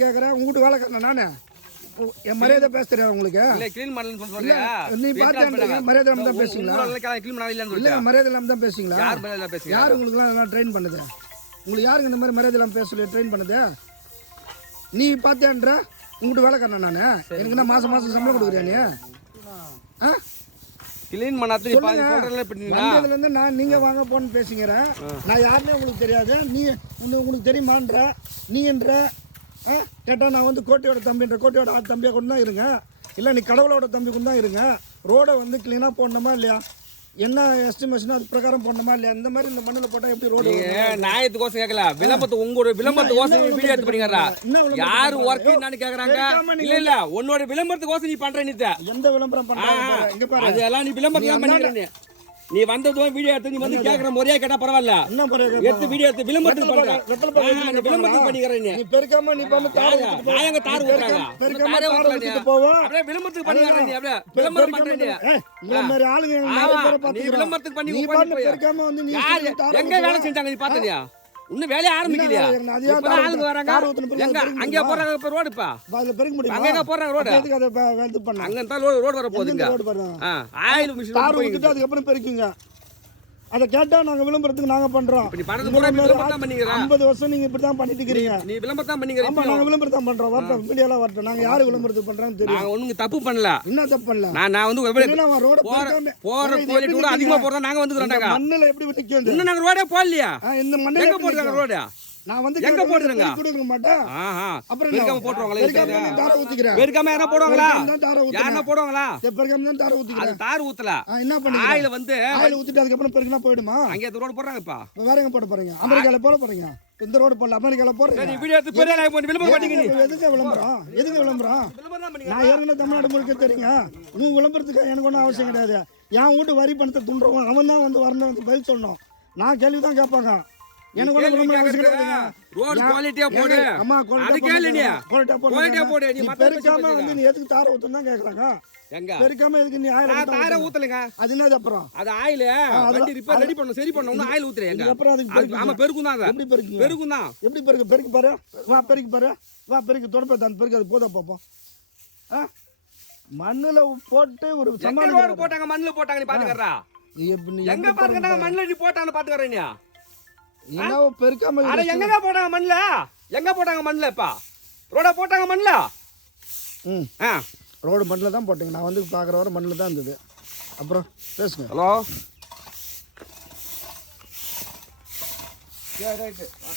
கேட்குறேன் உங்ககிட்ட வேலைக்காரன் நானே? என் மரியாதை பேச தெரியாது உங்களுக்கு? இல்ல க்ளீன் பண்ணலன்னு சொல்லி சொல்றியா? நீ பார்த்து மரியாதை இல்லாம தான் பேசுங்களா க்ளீன் பண்ணல இல்லன்னு இல்ல சொல்லியா மரியாதை இல்லாம தான் பேசுங்களா யார் மேல பேசுறீங்க? யார் ட்ரெயின் பண்ணுது? உங்களுக்கு யாருங்க இந்த மாதிரி மரியாதை இல்லாம பேச சொல்லி ட்ரெயின் பண்ணுது? நீ பார்த்தியான்ற உங்ககிட்ட வேலைக்காரன் நானு. எனக்கு என்ன மாசம் மாசம் சம்பளம் கொடுக்குறியா நீ? ஆ? க்ளீன் பண்ணாத நீ பாதி சொல்றல இப்ப நீ வந்ததுல இருந்து நான் நீங்க வாங்க போன்னு பேசிக்கிறேன் நான் யாருன்னே உங்களுக்கு தெரியாது. நீ உங்களுக்கு தெரியுமான்ற? நீன்ற ஆ? கேட்டா நான் வந்து கோட்டையோட தம்பின்ற கோட்டையோட ஆ- தம்பியை கொண்டு தான் இருங்க. இல்லை நீ கடவுளோட தம்பி கொண்டு தான் இருங்க. ரோடை வந்து க்ளீனாக போடணுமா இல்லையா? என்ன எஸ்டிமேஷனோ அது பிரகாரம் போடணுமா இல்லையா? இந்த மாதிரி இந்த மண்ணில் போட்டால் எப்படி ரோடு நியாயத்துக்கோசம் கேட்கல விளம்பரத்து உங்களோட விளம்பரத்துக்கோசம் வீடியோ எடுத்து பண்ணீங்கறா யாரு? ஒர்க் என்னன்னு கேக்குறாங்க? இல்ல இல்ல. உன்னோட விளம்பரத்துக்கோசம் நீ பண்ற நீ எந்த விளம்பரம் பண்ணுறாங்க. இங்க பாரு அதெல்லாம் நீ விளம்பரம் தான் பண்ணிக்கிற நீ வந்ததும் வீடியோ எடுத்து நீ வந்து கேக்குற முறையா கேட்டா பரவாயில்ல. எடுத்து வீடியோ எடுத்து விளம்பரத்துக்கு பண்ற. விளம்பரத்துக்கு பண்ணிக்கிற நீ. பெருக்காம நீ பண்ணு தாரு எங்க தார் பெருக்காம. ஊத்திட்டு போவோம் அப்படியே விளம்பரத்துக்கு பண்ணிக்கிற நீ அப்படியே விளம்பரம் பண்ற நீ மாதிரி ஆளுங்க பேரை நீ. விளம்பரத்துக்கு பண்ணி நீ பண்ணி. பெருக்காம வந்து நீ யாரு எங்க. வேலை செஞ்சாங்க நீ பாத்தனியா இன்னும் வேலைய ஆரம்பிக்கலையா? இப்பதான் ஆளுங்க வராங்க? எங்க? அங்க முடியுமா? போறாங்க இப்ப ரோடு இப்ப? அப்ப அதுல பெருக்க முடியுமா? அங்க எங்க போறாங்க ரோடு? அங்க தான் ரோடு வர போகுதுங்க ஆயில் மிஷின் அதுக்கப்புறம் பெருக்குங்க. அதை கேட்டா நாங்க விளம்பரத்துக்கு நாங்க பண்றோம். தான். 50 வருஷம் நீங்க இப்படித்தான் பண்ணிட்டு இருக்கிறீங்க நீ விளம்பரம் தான் ஆமா நாங்க விளம்பரம் தான் பண்றோம். வரட்டும் வீடியோலாம் வரட்டும் நாங்க யாரு விளம்பரத்துக்கு பண்றோம்னு தெரியும். நாங்க ஒண்ணுங்க தப்பு பண்ணல. என்ன தப்பு பண்ணல? நான் நான் வந்து ரோட போற கூட அதிகமா? போறதா நாங்க வந்து இந்த நாங்க. மண்ணுல எப்படி நிக்கும் இது? இன்னும் நாங்க ரோடே போடலையா? இந்த மண்ணுல போடுறாங்க? ரோடு? நான் வந்து எங்க போடுறீங்க? கொடுக்க மாட்டேன் அப்புறம் என்ன? போட்டுருவாங்களா நான் தாரை ஊத்திக்கிறேன்? பெருக்காம யாரா போடுவாங்களா? தாரை ஊத்துறேன். யாரா போடுவாங்களா? பெருக்காம தான் தாரை அது ஊத்திக்கிறேன் தார் ஊத்தல. ஆ, என்ன பண்ணுங்க ஆயில வந்து ஆயில் ஊத்திட்டு அதுக்கப்புறம் பெருக்கினா போயிடுமா? அங்கே ரோடு போடுறாங்க இப்ப இப்ப வேற எங்க போட போறீங்க? அமெரிக்கால போட போறீங்க? இந்த ரோடு போடல அமெரிக்கால போடுறீங்க? சரி வீடியோ எடுத்து பெரிய விளம்பரம் நீ எதுக்கு விளம்பரம்? எதுக்கு நான் ஏற்கனவே தமிழ்நாடு முழுக்க தெரியுங்க உன் விளம்பரத்துக்கு எனக்கு ஒன்றும் அவசியம் கிடையாது. என் வீட்டு வரி பணத்தை துண்டுறவன். அவன் தான் வந்து வரணும் வந்து பதில் சொல்லணும். நான் கேள்வி தான் கேட்பாங்க. ரோடு? குவாலிட்டியா போடு. அம்மா அது கேளு நீ. குவாலிட்டியா போடு. நீ பெருக்காம வந்து நீ எதுக்கு தார ஊத்துன்னு தான் கேட்குறாங்க எங்க? பெருக்காம எதுக்கு நீ நான் தார? ஊத்தலைங்க. அது என்னது அப்புறம்? அது ஆயில். வண்டி ரிப்பேர் ரெடி பண்ணணும் சரி இன்னும் ஆயில் ஊத்துறேன் எங்க? இதுக்கப்புறம் அதுக்கு. ஆமா பெருக்கும் தான் எப்படி பெருக்குங்க? பெருக்கும் தான். எப்படி பெருக்கு? பெருக்கு பாரு. வா பெருக்கு பாரு. வா பெருக்கு. தொடப்ப தான் பெருக்கு. அது போதா பார்ப்போம் ஆ? மண்ணுல போட்டு ஒரு எங்க சமாளி ரோடு போட்டாங்க? மண்ணுல போட்டாங்க நீ பாத்துக்கறா. எங்க பாத்துக்கறாங்க? மண்ணுல நீ போட்டான்னு பாத்துக்கறேன் நீ. என்ன பெருக்காம அட எங்கங்க போட்டாங்க மண்ணுல? எங்க போட்டாங்க மண்ணுல இப்ப? ரோட போட்டாங்க மண்ணுல? ம். ஆ. ரோடு மண்ணில் தான் போட்டீங்க. நான் வந்து பார்க்குற வரை மண்ணில் தான் இருந்தது. அப்புறம் பேசுங்க. ஹலோ?